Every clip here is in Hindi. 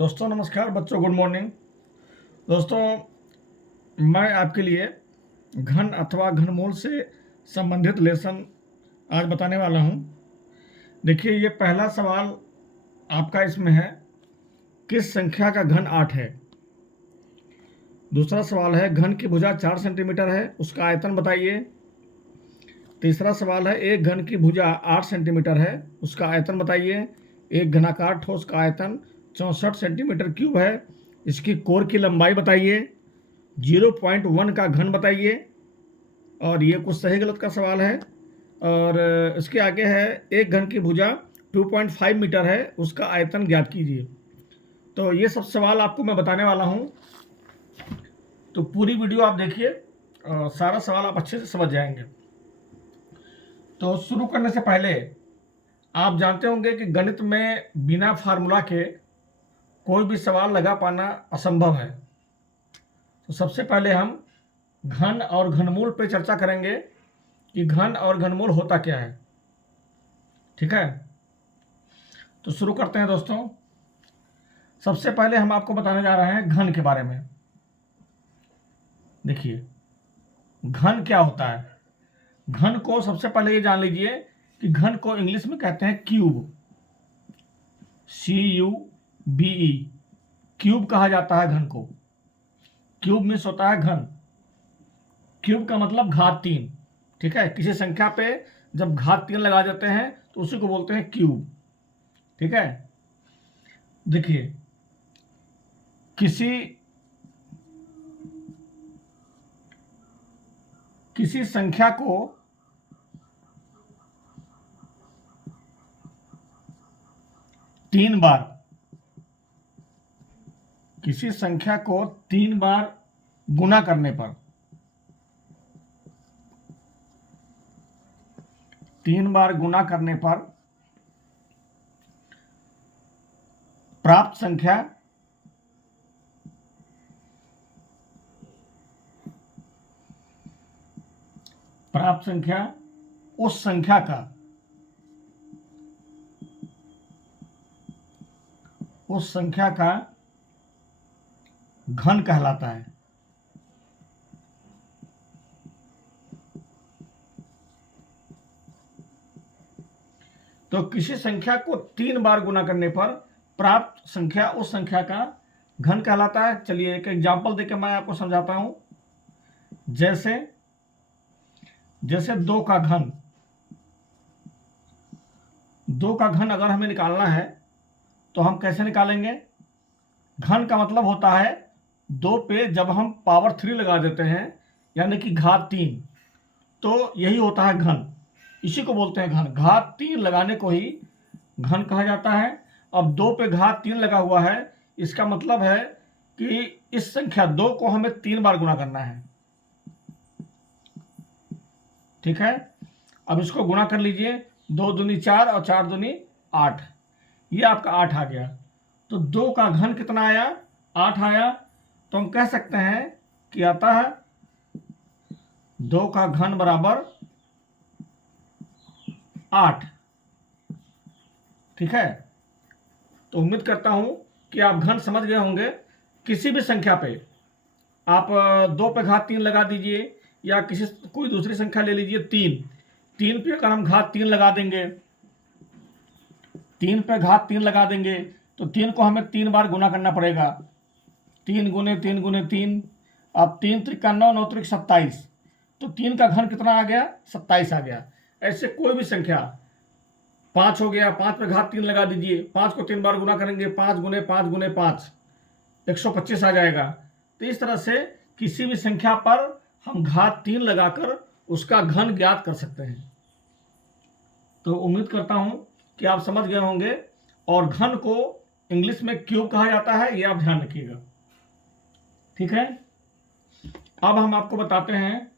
दोस्तों नमस्कार, बच्चों गुड मॉर्निंग। दोस्तों, मैं आपके लिए घन अथवा घनमूल से संबंधित लेसन आज बताने वाला हूं। देखिए, ये पहला सवाल आपका इसमें है, किस संख्या का घन 8 है। दूसरा सवाल है, घन की भुजा 4 सेंटीमीटर है, उसका आयतन बताइए। तीसरा सवाल है, एक घन की भुजा 8 सेंटीमीटर है, उसका आयतन बताइए। एक घनाकार ठोस का आयतन 64 सेंटीमीटर क्यूब है, इसकी कोर की लंबाई बताइए। 0.1 का घन बताइए। और ये कुछ सही गलत का सवाल है। और इसके आगे है, एक घन की भुजा 2.5 मीटर है, उसका आयतन ज्ञात कीजिए। तो ये सब सवाल आपको मैं बताने वाला हूँ, तो पूरी वीडियो आप देखिए और सारा सवाल आप अच्छे से समझ जाएंगे। तो शुरू करने से पहले आप जानते होंगे कि गणित में बिना फार्मूला के कोई भी सवाल लगा पाना असंभव है। तो सबसे पहले हम घन और घनमूल पे चर्चा करेंगे कि घन और घनमूल होता क्या है। ठीक है, तो शुरू करते हैं दोस्तों। सबसे पहले हम आपको बताने जा रहे हैं घन के बारे में। देखिए, घन क्या होता है। घन को सबसे पहले ये जान लीजिए कि घन को इंग्लिश में कहते हैं क्यूब। CUBE, क्यूब कहा जाता है घन को। क्यूब मीन्स होता है घन। क्यूब का मतलब घात 3। ठीक है, किसी संख्या पे जब घात 3 लगा देते हैं तो उसी को बोलते हैं क्यूब। ठीक है, देखिए, किसी संख्या को तीन बार गुना करने पर, 3 बार गुना करने पर प्राप्त संख्या उस संख्या का घन कहलाता है। तो किसी संख्या को 3 बार गुना करने पर प्राप्त संख्या उस संख्या का घन कहलाता है। चलिए एक एग्जांपल देकर मैं आपको समझाता हूं। जैसे 2 का घन अगर हमें निकालना है तो हम कैसे निकालेंगे। घन का मतलब होता है 2 पे जब हम पावर 3 लगा देते हैं, यानी कि घात 3, तो यही होता है घन। इसी को बोलते हैं घन। घात 3 लगाने को ही घन कहा जाता है। अब 2 पे घात 3 लगा हुआ है, इसका मतलब है कि इस संख्या 2 को हमें 3 बार गुना करना है। ठीक है, अब इसको गुना कर लीजिए। 2 दूनी 4 और 4 दूनी 8, ये आपका 8 आ गया। तो 2 का घन कितना आया? 8 आया। तो हम कह सकते हैं कि आता है 2 का घन बराबर 8। ठीक है, तो उम्मीद करता हूं कि आप घन समझ गए होंगे। किसी भी संख्या पे आप 2 पे घात 3 लगा दीजिए, या कोई दूसरी संख्या ले लीजिए। 3 पे अगर हम घात 3 लगा देंगे, 3 पे घात 3 लगा देंगे तो 3 को हमें 3 बार गुना करना पड़ेगा। 3 गुने 3 गुने 3, अब 3 त्रिका 9, 9 त्रिक 27, तो 3 का घन कितना आ गया? 27 आ गया। ऐसे कोई भी संख्या, 5 हो गया, 5 पे घात 3 लगा दीजिए, 5 को 3 बार गुना करेंगे, 5 गुने 5 गुने 5, 125 आ जाएगा। तो इस तरह से किसी भी संख्या पर हम घात 3 लगाकर उसका घन ज्ञात कर सकते हैं। तो उम्मीद करता हूं कि आप समझ गए होंगे। और घन को इंग्लिश में क्यूब कहा जाता है, ये आप ध्यान रखिएगा। ठीक है, अब हम आपको बताते हैं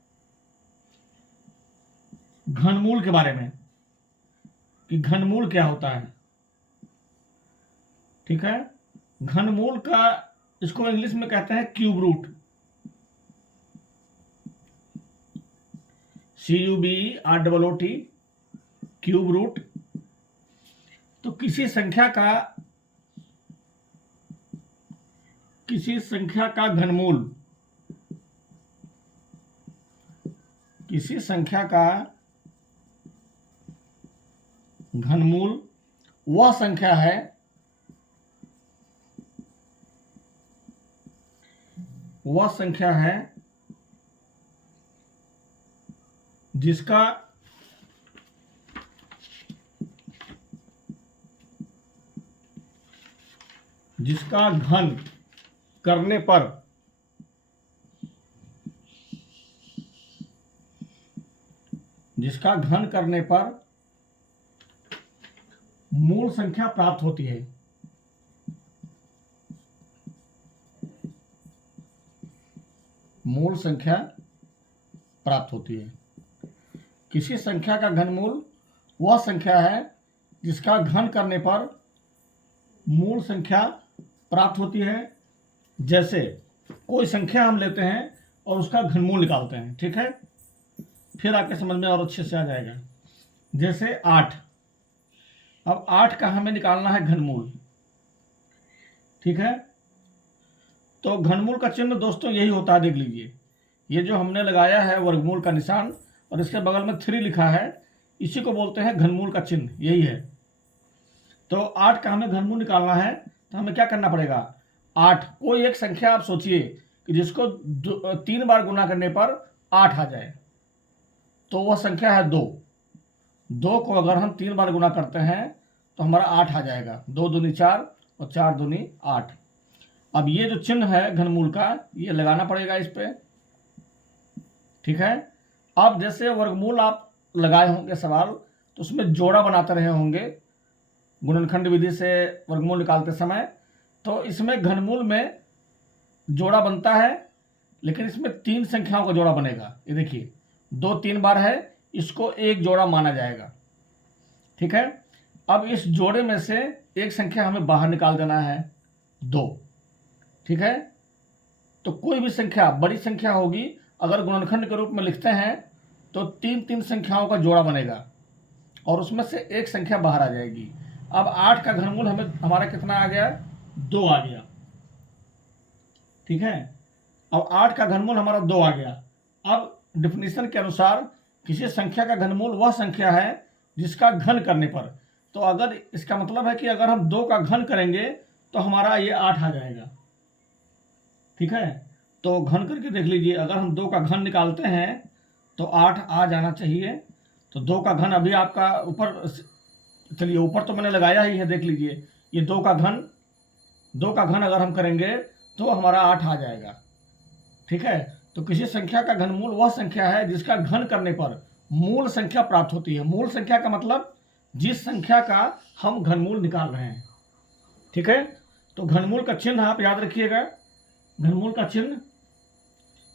घनमूल के बारे में कि घनमूल क्या होता है। ठीक है, घनमूल का, इसको इंग्लिश में कहते हैं cube root. CUBROOT, cube root. तो किसी संख्या का किसी संख्या का घनमूल, किसी संख्या का घनमूल वह संख्या है जिसका घन करने पर मूल संख्या प्राप्त होती है। मूल संख्या प्राप्त होती है। किसी संख्या का घनमूल वह संख्या है जिसका घन करने पर मूल संख्या प्राप्त होती है। जैसे कोई संख्या हम लेते हैं और उसका घनमूल निकालते हैं, ठीक है, फिर आपके समझ में और अच्छे से आ जाएगा। जैसे 8, अब 8 का हमें निकालना है घनमूल, ठीक है। तो घनमूल का चिन्ह दोस्तों यही होता है, देख लीजिए, ये जो हमने लगाया है वर्गमूल का निशान और इसके बगल में 3 लिखा है, इसी को बोलते हैं घनमूल का चिन्ह, यही है। तो 8 का हमें घनमूल निकालना है तो हमें क्या करना पड़ेगा, 8 कोई एक संख्या आप सोचिए कि जिसको 3 बार गुना करने पर 8 आ जाए, तो वह संख्या है 2। 2 को अगर हम 3 बार गुना करते हैं तो हमारा 8 आ जाएगा। 2 दूनी 4 और 4 दूनी 8। अब ये जो चिन्ह है घनमूल का, ये लगाना पड़ेगा इस पे, ठीक है। अब जैसे वर्गमूल आप लगाए होंगे सवाल, तो उसमें जोड़ा बनाते रहे होंगे गुणनखंड विधि से वर्गमूल निकालते समय, तो इसमें घनमूल में जोड़ा बनता है, लेकिन इसमें 3 संख्याओं का जोड़ा बनेगा। ये देखिए 2 3 बार है, इसको एक जोड़ा माना जाएगा, ठीक है। अब इस जोड़े में से एक संख्या हमें बाहर निकाल देना है, 2, ठीक है। तो कोई भी संख्या बड़ी संख्या होगी, अगर गुणनखंड के रूप में लिखते हैं तो 3 संख्याओं का जोड़ा बनेगा और उसमें से एक संख्या बाहर आ जाएगी। अब 8 का घनमूल हमारा कितना आ गया, 2 आ गया, ठीक है। अब 8 का घनमूल हमारा 2 आ गया। अब डिफिनीशन के अनुसार किसी संख्या का घनमूल वह संख्या है जिसका घन करने पर, तो अगर इसका मतलब है कि अगर हम 2 का घन करेंगे तो हमारा ये 8 आ जाएगा, ठीक है। तो घन करके देख लीजिए, अगर हम 2 का घन निकालते हैं तो 8 आ जाना चाहिए। तो 2 का घन अभी आपका ऊपर, चलिए ऊपर तो मैंने लगाया ही है, देख लीजिए, ये 2 का घन अगर हम करेंगे तो हमारा 8 आ जाएगा, ठीक है। तो किसी संख्या का घनमूल वह संख्या है जिसका घन करने पर मूल संख्या प्राप्त होती है। मूल संख्या का मतलब जिस संख्या का हम घनमूल निकाल रहे हैं, ठीक है। तो घनमूल का चिन्ह आप याद रखिएगा, घनमूल का चिन्ह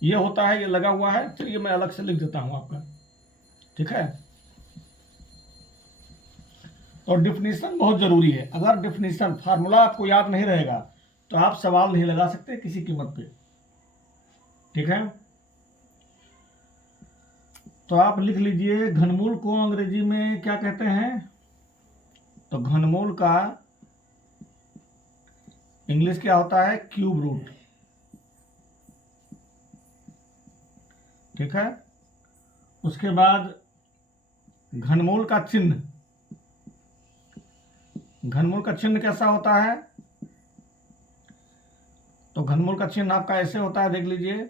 ये होता है, ये लगा हुआ है, चलिए मैं अलग से लिख देता हूं आपका, ठीक है। तो डिफिनीशन बहुत जरूरी है, अगर डिफिनीशन फार्मूला आपको याद नहीं रहेगा तो आप सवाल नहीं लगा सकते किसी कीमत पे, ठीक है। तो आप लिख लीजिए घनमूल को अंग्रेजी में क्या कहते हैं, तो घनमूल का इंग्लिश क्या होता है, क्यूब रूट, ठीक है। उसके बाद घनमूल का चिन्ह, घनमूल का चिन्ह कैसा होता है, तो घनमूल का चिन्ह आपका ऐसे होता है, देख लीजिए,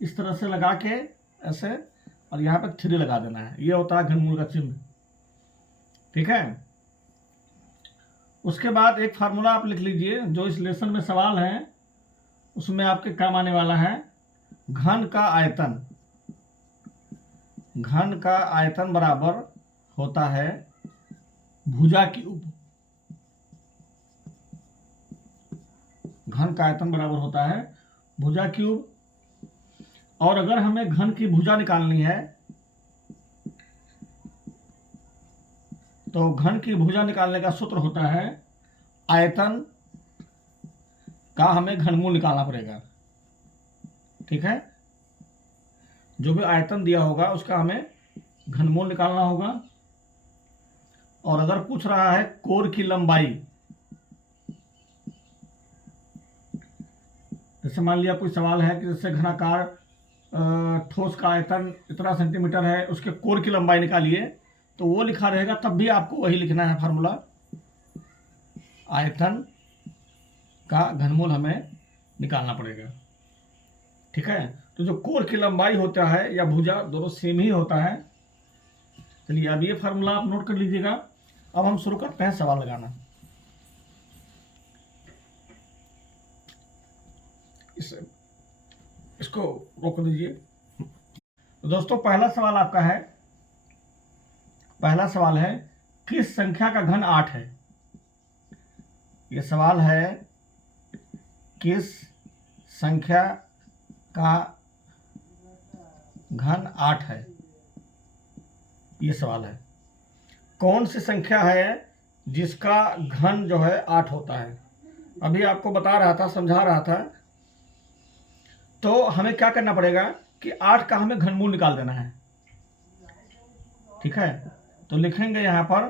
इस तरह से लगा के ऐसे, और यहाँ पे 3 लगा देना है, ये होता है घनमूल का चिन्ह, ठीक है। उसके बाद एक फार्मूला आप लिख लीजिए जो इस लेसन में सवाल है उसमें आपके काम आने वाला है, घन का आयतन, घन का आयतन बराबर होता है भुजा क्यूब, घन का आयतन बराबर होता है भुजा क्यूब। और अगर हमें घन की भुजा निकालनी है तो घन की भुजा निकालने का सूत्र होता है आयतन का हमें घनमूल निकालना पड़ेगा, ठीक है। जो भी आयतन दिया होगा उसका हमें घनमूल निकालना होगा। और अगर पूछ रहा है कोर की लंबाई, जैसे मान लिया कोई सवाल है कि जैसे घनाकार ठोस का आयतन इतना सेंटीमीटर है, उसके कोर की लंबाई निकालिए, तो वो लिखा रहेगा, तब भी आपको वही लिखना है फार्मूला, आयतन का घनमूल हमें निकालना पड़ेगा। ठीक है, तो जो कोर की लंबाई होता है या भुजा, दोनों सेम ही होता है। चलिए अब ये फार्मूला आप नोट कर लीजिएगा। अब हम शुरू करते हैं सवाल लगाना। इसको रोक दीजिए। तो दोस्तों पहला सवाल आपका है, पहला सवाल है किस संख्या का घन 8 है। ये सवाल है किस संख्या का घन 8 है, ये सवाल है। कौन सी संख्या है जिसका घन जो है 8 होता है। अभी आपको बता रहा था, समझा रहा था। तो हमें क्या करना पड़ेगा कि 8 का हमें घनमूल निकाल देना है। ठीक है, तो लिखेंगे यहां पर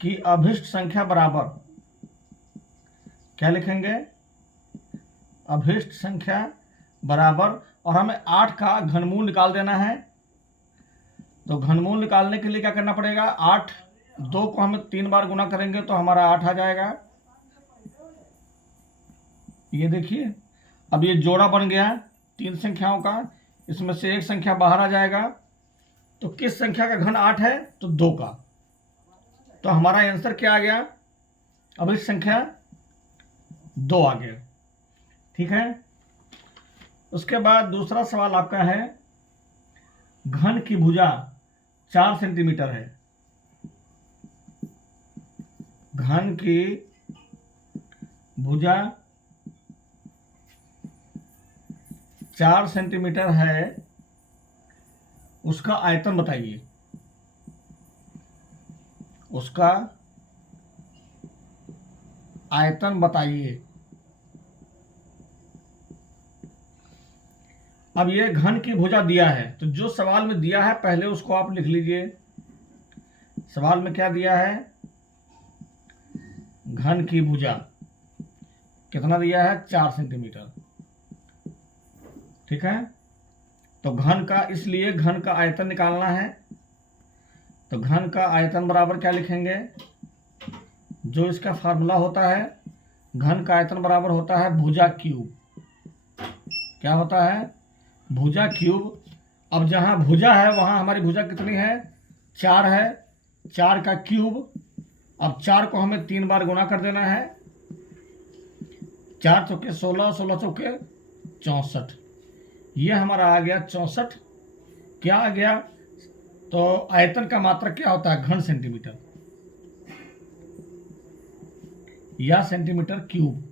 कि अभिष्ट संख्या बराबर, क्या लिखेंगे, अभिष्ट संख्या बराबर, और हमें 8 का घनमूल निकाल देना है। तो घनमूल निकालने के लिए क्या करना पड़ेगा, 8 2 को हम 3 बार गुना करेंगे तो हमारा 8 आ जाएगा। ये देखिए, अब ये जोड़ा बन गया 3 संख्याओं का, इसमें से एक संख्या बाहर आ जाएगा। तो किस संख्या का घन 8 है, तो 2 का। तो हमारा आंसर क्या आ गया, अब इस संख्या 2 आ गया। ठीक है, उसके बाद दूसरा सवाल आपका है, घन की भुजा 4 सेंटीमीटर है। घन की भुजा 4 सेंटीमीटर है, उसका आयतन बताइए। उसका आयतन बताइए। अब ये घन की भुजा दिया है, तो जो सवाल में दिया है पहले उसको आप लिख लीजिए। सवाल में क्या दिया है, घन की भुजा कितना दिया है, 4 सेंटीमीटर। ठीक है, तो घन का, इसलिए घन का आयतन निकालना है। तो घन का आयतन बराबर क्या लिखेंगे, जो इसका फार्मूला होता है, घन का आयतन बराबर होता है भुजा क्यूब। क्या होता है, भुजा क्यूब। अब जहां भुजा है वहां हमारी भुजा कितनी है, 4 है, 4 का क्यूब। अब 4 को हमें 3 बार गुना कर देना है, 4 चौके 16, 16 चौके 64। ये हमारा आ गया 64। क्या आ गया, तो आयतन का मात्रक क्या होता है, घन सेंटीमीटर या सेंटीमीटर क्यूब।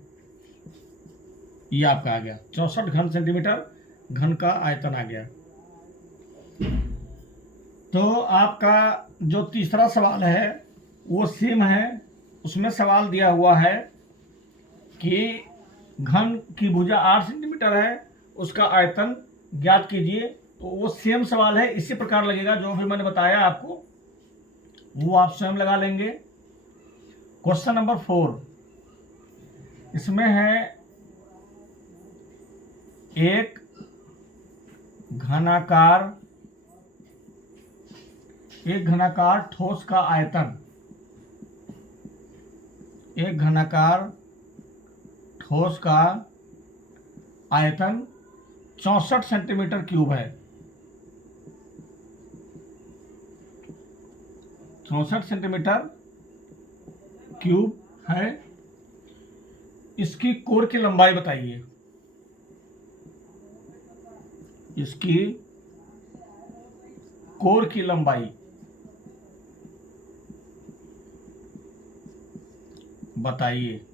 ये आपका आ गया 64 घन सेंटीमीटर, घन का आयतन आ गया। तो आपका जो तीसरा सवाल है वो सेम है। उसमें सवाल दिया हुआ है कि घन की भुजा 8 सेंटीमीटर है, उसका आयतन ज्ञात कीजिए। तो वो सेम सवाल है, इसी प्रकार लगेगा जो भी मैंने बताया आपको, वो आप स्वयं लगा लेंगे। क्वेश्चन नंबर 4, इसमें है एक घनाकार ठोस का आयतन, एक घनाकार ठोस का आयतन 64 सेंटीमीटर क्यूब है। 64 सेंटीमीटर क्यूब है। इसकी कोर की लंबाई बताइए। इसकी कोर की लंबाई बताइए।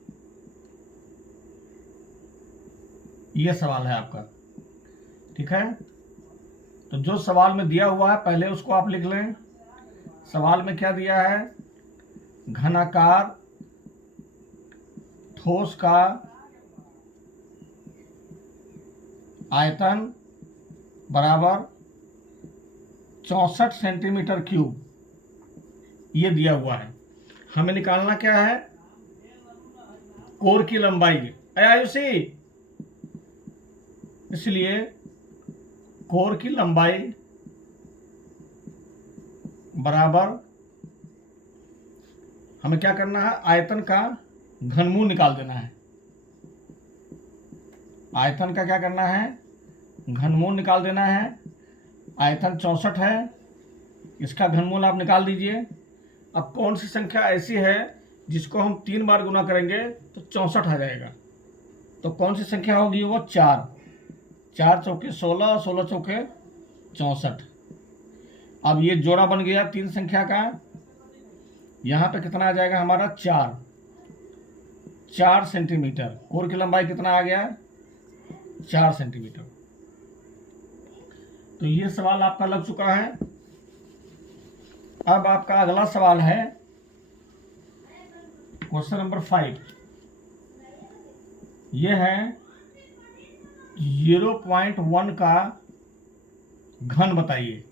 यह सवाल है आपका। ठीक है, तो जो सवाल में दिया हुआ है पहले उसको आप लिख लें। सवाल में क्या दिया है, घनाकार ठोस का आयतन बराबर 64 सेंटीमीटर क्यूब, ये दिया हुआ है। हमें निकालना क्या है, कोर की लंबाई। आयुषी इसलिए कोर की लंबाई बराबर हमें क्या करना है, आयतन का घनमूल निकाल देना है। आयतन का क्या करना है, घनमूल निकाल देना है। आयतन 64 है, इसका घनमूल आप निकाल दीजिए। अब कौन सी संख्या ऐसी है जिसको हम 3 बार गुना करेंगे तो 64 आ जाएगा, तो कौन सी संख्या होगी वो 4। 4 चौके 16, 16 चौके 64। अब ये जोड़ा बन गया 3 संख्या का। यहाँ पे कितना आ जाएगा हमारा 4 सेंटीमीटर। कोर की लंबाई कितना आ गया, 4 सेंटीमीटर। तो ये सवाल आपका लग चुका है। अब आपका अगला सवाल है क्वेश्चन नंबर 5। ये है 0.1 का घन बताइए।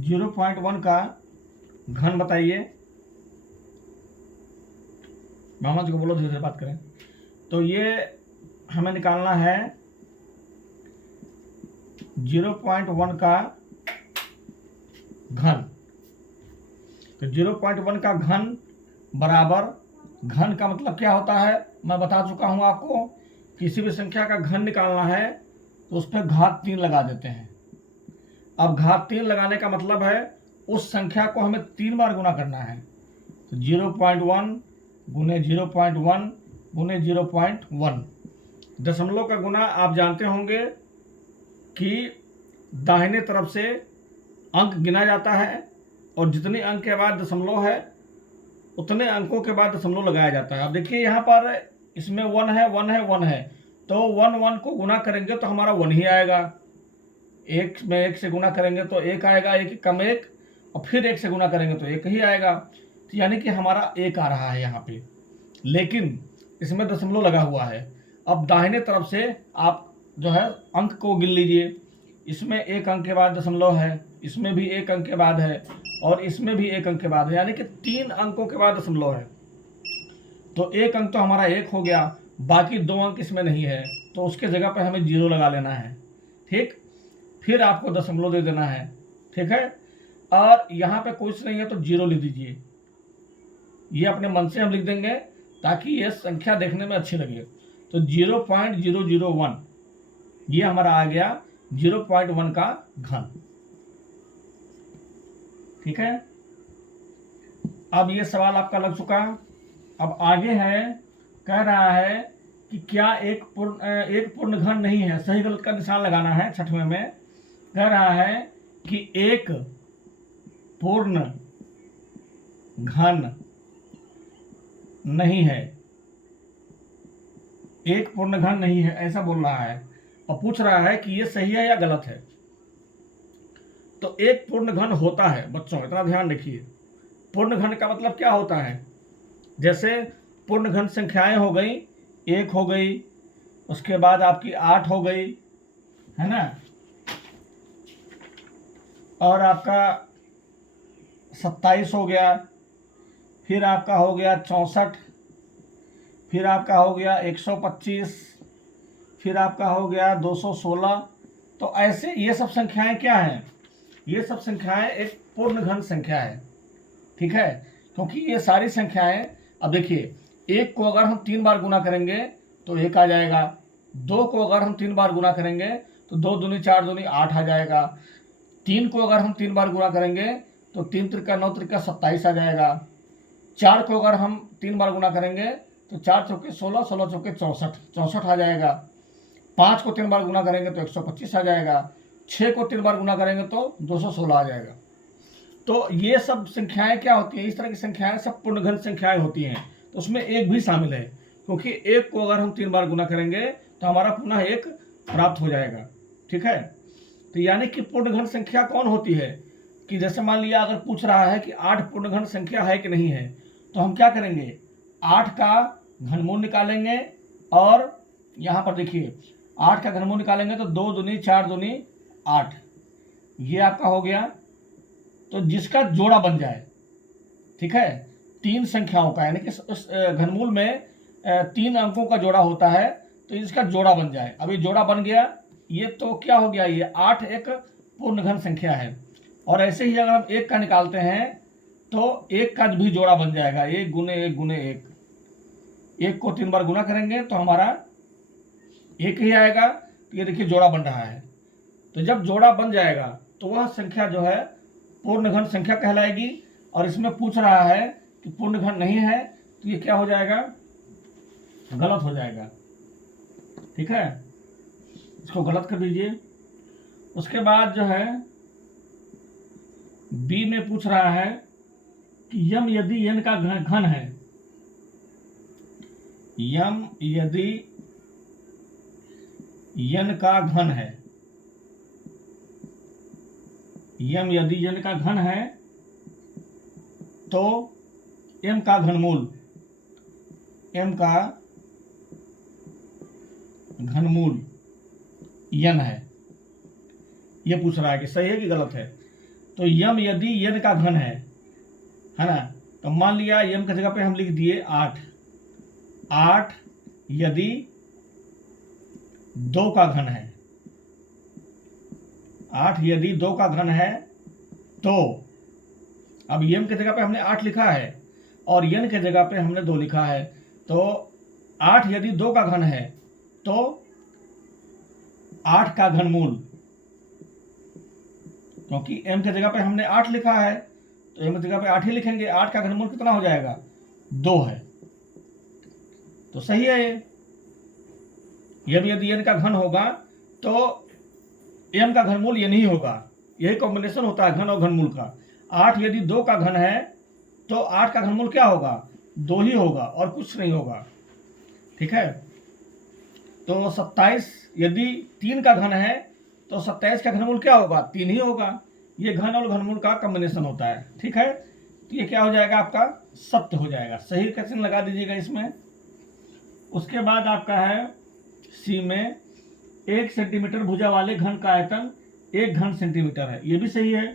0.1 का घन बताइए। मामा जी को बोलो धीरे धीरे बात करें। तो ये हमें निकालना है 0.1 का घन। तो 0.1 का घन बराबर, घन का मतलब क्या होता है मैं बता चुका हूं आपको। किसी भी संख्या का घन निकालना है तो उस पर घात 3 लगा देते हैं। अब घात 3 लगाने का मतलब है उस संख्या को हमें 3 बार गुना करना है। तो 0.1 गुने 0.1 गुने 0.1। दशमलव का गुना आप जानते होंगे कि दाहिने तरफ से अंक गिना जाता है और जितने अंक के बाद दशमलव है उतने अंकों के बाद दशमलव लगाया जाता है। अब देखिए यहाँ पर इसमें 1 है 1 है 1 है, तो 1 को गुना करेंगे तो हमारा 1 ही आएगा। 1 में 1 से गुना करेंगे तो 1 आएगा, 1 कम 1, और फिर 1 से गुना करेंगे तो 1 ही आएगा। तो यानी कि हमारा 1 आ रहा है यहाँ पे, लेकिन इसमें दशमलव लगा हुआ है। अब दाहिने तरफ से आप जो है अंक को गिन लीजिए। इसमें 1 अंक के बाद दशमलव है, इसमें भी 1 अंक के बाद है, और इसमें भी 1 अंक के बाद है, यानी कि 3 अंकों के बाद दशमलव है। तो 1 अंक तो हमारा 1 हो गया, बाकी 2 अंक इसमें नहीं है, तो उसके जगह पर हमें 0 लगा लेना है। ठीक, फिर आपको दशमलव दे देना है। ठीक है, और यहाँ पे कुछ नहीं है तो 0 लिख दीजिए। ये अपने मन से हम लिख देंगे ताकि ये संख्या देखने में अच्छी लगे। तो 0.001 ये हमारा आ गया 0.1 का घन। ठीक है, अब ये सवाल आपका लग चुका। अब आगे है, कह रहा है कि क्या एक पूर्ण घन नहीं है। सही गलत का निशान लगाना है। 6वें में कह रहा है कि एक पूर्ण घन नहीं है। एक पूर्ण घन नहीं है ऐसा बोल रहा है, और पूछ रहा है कि ये सही है या गलत है। तो एक पूर्ण घन होता है बच्चों, इतना ध्यान रखिए। पूर्ण घन का मतलब क्या होता है, जैसे पूर्ण घन संख्याएं हो गई, 1 हो गई, उसके बाद आपकी 8 हो गई, है ना, और आपका 27 हो गया, फिर आपका हो गया 64, फिर आपका हो गया 125, फिर आपका हो गया 216। तो ऐसे ये सब संख्याएं क्या हैं, ये सब संख्याएं एक पूर्ण घन संख्या है। ठीक है, क्योंकि ये सारी संख्याएं, अब देखिए 1 को अगर हम 3 बार गुना करेंगे तो 1 आ जाएगा। 2 को अगर हम 3 बार गुना करेंगे तो 2 दूनी 4 दूनी 8 आ जाएगा। 3 को अगर हम 3 बार गुना करेंगे तो 3 त्रिका 9 त्रिका 27 आ जाएगा। 4 को अगर हम 3 बार गुना करेंगे तो 4 चौके 16, 16 चौके 64, 64 आ जाएगा। 5 को 3 बार गुना करेंगे तो 125 आ जाएगा। 6 को 3 बार गुना करेंगे तो 216 आ जाएगा। तो ये सब संख्याएं क्या होती हैं, इस तरह की संख्याएं सब पूर्ण घन संख्याएं होती हैं। तो उसमें 1 भी शामिल है, क्योंकि 1 को अगर हम 3 बार गुना करेंगे तो हमारा पुनः 1 प्राप्त हो जाएगा। ठीक है, तो यानी कि पूर्ण घन संख्या कौन होती है, कि जैसे मान लिया अगर पूछ रहा है कि 8 पूर्ण घन संख्या है कि नहीं है, तो हम क्या करेंगे, 8 का घनमूल निकालेंगे, और यहाँ पर देखिए 8 का घनमूल निकालेंगे तो 2 दूनी 4 दूनी 8, ये आपका हो गया। तो जिसका जोड़ा बन जाए, ठीक है, 3 संख्याओं का, यानी कि उस घनमूल में 3 अंकों का जोड़ा होता है, तो इसका जोड़ा बन जाए। अब ये जोड़ा बन गया, ये तो क्या हो गया, ये 8 एक पूर्ण घन संख्या है। और ऐसे ही अगर हम 1 का निकालते हैं तो 1 का भी जोड़ा बन जाएगा, 1 गुने 1 गुने 1। 1 को 3 बार गुना करेंगे तो हमारा 1 ही आएगा। तो ये देखिए जोड़ा बन रहा है। तो जब जोड़ा बन जाएगा तो वह संख्या जो है पूर्ण घन संख्या कहलाएगी। और इसमें पूछ रहा है कि पूर्ण घन नहीं है, तो ये क्या हो जाएगा, गलत हो जाएगा। ठीक है, इसको गलत कर दीजिए। उसके बाद जो है बी में पूछ रहा है कि यम यदि n का घन है, यम यदि n का घन है, यम यदि n का घन है तो m का घनमूल, m का घनमूल n है। ये पूछ रहा है कि सही है कि गलत है। तो यम यदि n का घन है ना, तो मान लिया यम की जगह पे हम लिख दिए 8। 8 यदि 2 का घन है, 8 यदि 2 का घन है, तो अब यम की जगह पे हमने 8 लिखा है और n की जगह पे हमने 2 लिखा है। तो 8 यदि 2 का घन है तो 8 का घनमूल, क्योंकि m की जगह पे हमने 8 लिखा है तो m की जगह पे 8 ही लिखेंगे। 8 का घनमूल कितना हो जाएगा, 2 है। तो सही है ये। यम यदि n का घन होगा तो m का घनमूल n ही होगा। यही कॉम्बिनेशन होता है घन और घनमूल का। 8 यदि 2 का घन है तो 8 का घनमूल क्या होगा, 2 ही होगा और कुछ नहीं होगा। ठीक है, तो 27 यदि 3 का घन है तो 27 का घनमूल क्या होगा, 3 ही होगा। ये घन और घनमूल का कॉम्बिनेशन होता है। ठीक है, तो ये क्या हो जाएगा, आपका सत्य हो जाएगा। सही का चिन्ह लगा दीजिएगा इसमें। उसके बाद आपका है सी में 1 सेंटीमीटर भुजा वाले घन का आयतन 1 घन सेंटीमीटर है। ये भी सही है,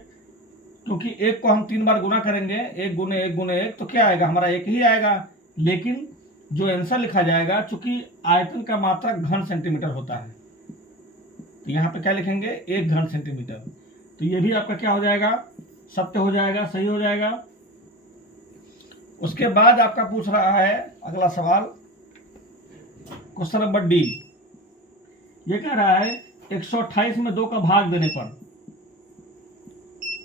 क्योंकि 1 को हम 3 बार गुना करेंगे, 1 गुने 1 गुने 1, तो क्या आएगा, हमारा 1 ही आएगा। लेकिन जो आंसर लिखा जाएगा, चूंकि आयतन का मात्रक घन सेंटीमीटर होता है, तो यहाँ पे क्या लिखेंगे, 1 घन सेंटीमीटर। तो ये भी आपका क्या हो जाएगा, सत्य हो जाएगा, सही हो जाएगा। उसके बाद आपका पूछ रहा है अगला सवाल, क्वेश्चन नंबर डी। ये कह रहा है 128 में 2 का भाग देने पर,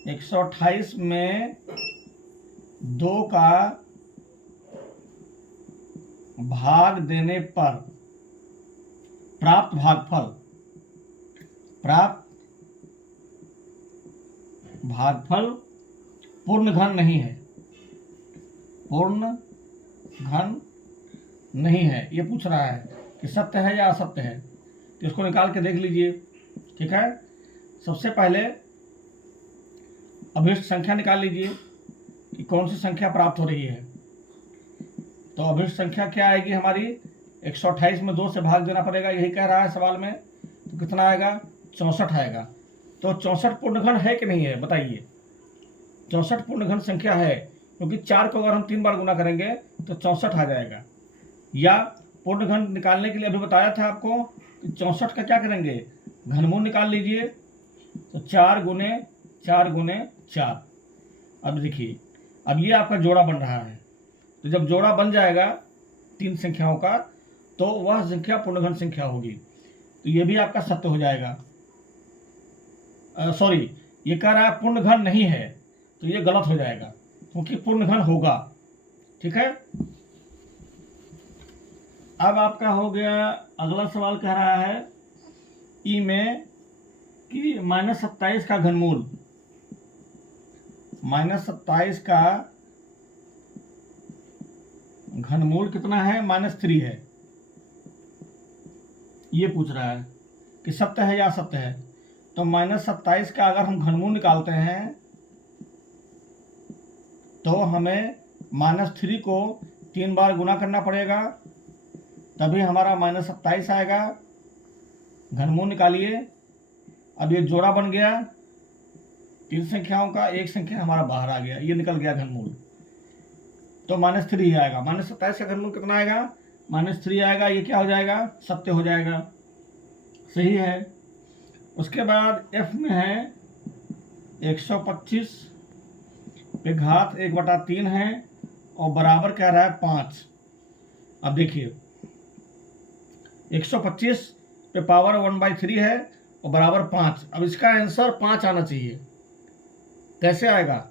128 में 2 का भाग देने पर प्राप्त भागफल, प्राप्त भागफल पूर्ण घन नहीं है, पूर्ण घन नहीं है। ये पूछ रहा है कि सत्य है या असत्य है। तो इसको निकाल के देख लीजिए। ठीक है, सबसे पहले अभिष्ट संख्या निकाल लीजिए कि कौन सी संख्या प्राप्त हो रही है। तो अभिष्ट संख्या क्या आएगी हमारी, 128 में 2 से भाग देना पड़ेगा, यही कह रहा है सवाल में। तो कितना आएगा, 64 आएगा। तो 64 पूर्ण घन है कि नहीं है, बताइए। 64 पूर्ण घन संख्या है, क्योंकि 4 को अगर हम 3 बार गुना करेंगे तो 64 आ जाएगा। या पूर्ण घन निकालने के लिए अभी बताया था आपको कि 64 का क्या करेंगे, घनमूल निकाल लीजिए। तो 4 गुने 4 गुने 4। अब देखिए, अब ये आपका जोड़ा बन रहा है। तो जब जोड़ा बन जाएगा 3 संख्याओं का, तो वह संख्या पूर्ण घन संख्या होगी। तो ये भी आपका सत्य हो जाएगा। सॉरी, ये कह रहा है पूर्ण घन नहीं है, तो ये गलत हो जाएगा, क्योंकि पूर्ण घन होगा। ठीक है, अब आपका हो गया अगला सवाल। कह रहा है ई में कि -27 का घनमूल, -27 का घनमूल कितना है, -3 है। ये पूछ रहा है कि सत्य है या असत्य है। तो -27 का अगर हम घनमूल निकालते हैं तो हमें -3 को 3 बार गुना करना पड़ेगा, तभी हमारा -27 आएगा। घनमूल निकालिए। अब ये जोड़ा बन गया 3 संख्याओं का, एक संख्या हमारा बाहर आ गया, ये निकल गया घनमूल। तो -3 ही आएगा। -27 का घनमूल कितना आएगा, -3 आएगा, ये क्या हो जाएगा, सत्य हो जाएगा, सही है। उसके बाद f में है 125 पे घात 1/3 है और बराबर कह रहा है 5। अब देखिए 125 पे पावर 1/3 है और बराबर 5। अब इसका आंसर 5 आना चाहिए, कैसे आएगा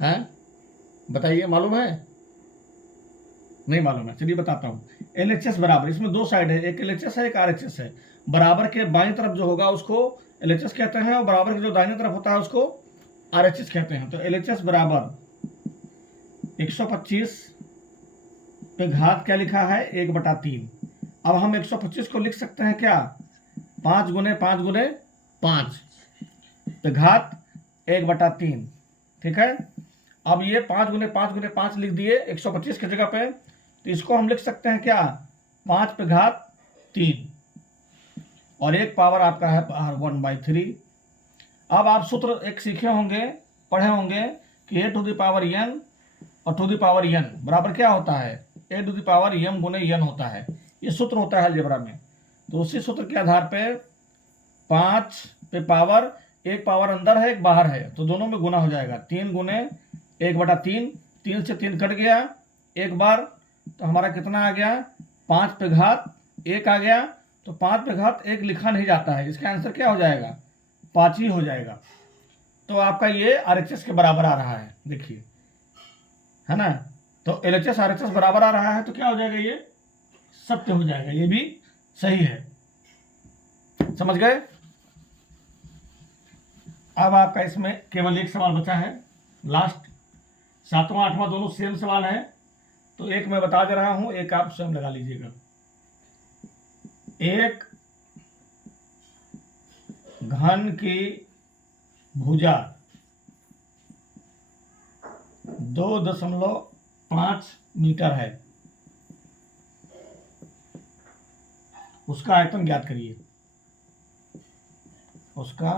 है, बताइए, मालूम है? नहीं मालूम है, चलिए बताता हूँ। LHS बराबर, इसमें दो साइड है, एक LHS है एक RHS है। बराबर के बाईं तरफ जो होगा उसको LHS कहते हैं और बराबर के जो दाहिने तरफ होता है उसको RHS कहते हैं। तो LHS बराबर 125 पे घात क्या लिखा है, 1/3। अब हम 125 को लिख सकते हैं क्या, 5 गुने 5 गुने 5 पे घात 1/3, ठीक है। अब ये 5 गुने 5 गुने 5 लिख दिए 125 की जगह पे, तो इसको हम लिख सकते हैं क्या, 5 पे घात 3 और एक पावर आपका है 1/3। अब आप सूत्र एक सीखे होंगे, पढ़े होंगे कि a⁴n और n बराबर क्या होता है, a⁴m गुने n होता है। ये सूत्र होता है अलजेब्रा में। तो उसी सूत्र के आधार पे 5 पे पावर, एक पावर अंदर है एक बाहर है, तो दोनों में गुना हो जाएगा। 3 गुने 1/3, 3 से 3 कट गया एक बार, तो हमारा कितना आ गया, 5 पे घात 1 आ गया। तो 5 पे घात 1 लिखा नहीं जाता है, इसका आंसर क्या हो जाएगा, 5 ही हो जाएगा। तो आपका ये RHS के बराबर आ रहा है, देखिए, है ना। तो LHS RHS बराबर आ रहा है, तो क्या हो जाएगा, ये सत्य हो जाएगा, ये भी सही है। समझ गए? अब आपका इसमें केवल एक सवाल बचा है, लास्ट, 7वां 8वां दोनों सेम सवाल है। तो एक मैं बता दे रहा हूं, एक आप स्वयं लगा लीजिएगा। एक घन की भुजा 2.5 मीटर है, उसका आयतन ज्ञात करिए। उसका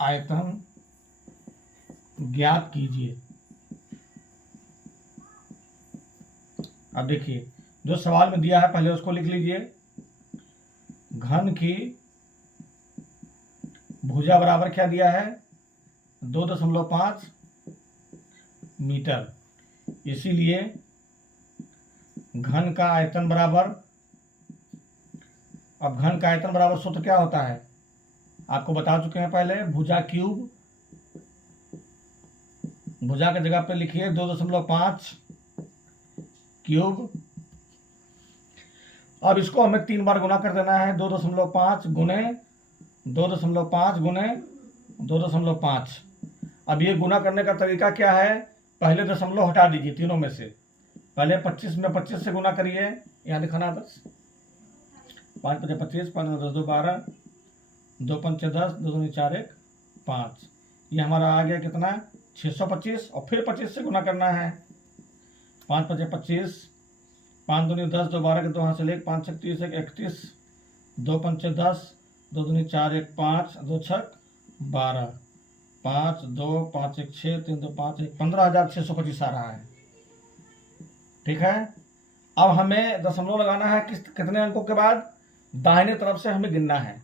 आयतन ज्ञात कीजिए। अब देखिए जो सवाल में दिया है पहले उसको लिख लीजिए। घन की भुजा बराबर क्या दिया है, 2.5 मीटर। इसीलिए घन का आयतन बराबर, अब घन का आयतन बराबर सूत्र क्या होता है, आपको बता चुके हैं पहले, भुजा क्यूब। भुजा की जगह पे लिखिए 2.5 क्यूब। अब इसको हमें 3 बार गुना कर देना है, 2.5 गुने 2.5 गुने 2.5। अब ये गुना करने का तरीका क्या है, पहले दशमलव हटा दीजिए तीनों में से। पहले 25 में 25 से गुना करिए, यहाँ लिखना 10, 5 × 25, 5 × 10 2 12, 2 × 10, 2 × 4 1 5। ये हमारा आ गया कितना, 625। और फिर 25 से गुना करना है, 5 × 25, 5 × 2 10, 2 12 के 2 हाथ से 1, 5 × 30 1 31, 2 × 10, 2 × 4 1 5, 2 6 12, 5 2 5 1 6, 3 2 5 1, 15,625 आ रहा है, ठीक है। अब हमें दशमलव लगाना है कितने अंकों के बाद, दाहिने तरफ से हमें गिनना है,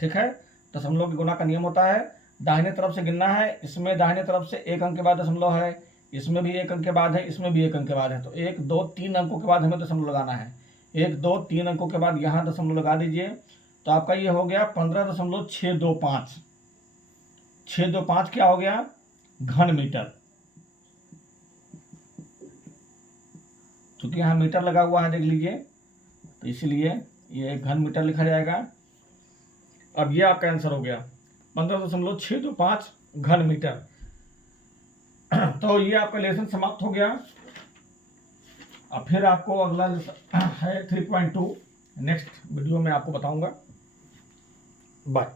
ठीक है। दशमलव के गुना का नियम होता है, दाहिने तरफ से गिनना है। इसमें दाहिने तरफ से 1 अंक के बाद दशमलव है, इसमें भी 1 अंक के बाद है, इसमें भी 1 अंक के बाद है। तो 1 2 3 अंकों के बाद हमें दशमलव लगाना है। 1 2 3 अंकों के बाद यहाँ दशमलव लगा दीजिए, तो आपका ये हो गया 15.625। 625 क्या हो गया, घन मीटर। क्योंकि यहाँ मीटर लगा हुआ है, देख लीजिए, तो इसलिए ये घन मीटर लिखा जाएगा। अब ये आपका आंसर हो गया 15.625 घन मीटर। तो ये आपका लेसन समाप्त हो गया। अब फिर आपको अगला है 3.2, नेक्स्ट वीडियो में आपको बताऊंगा। बाय।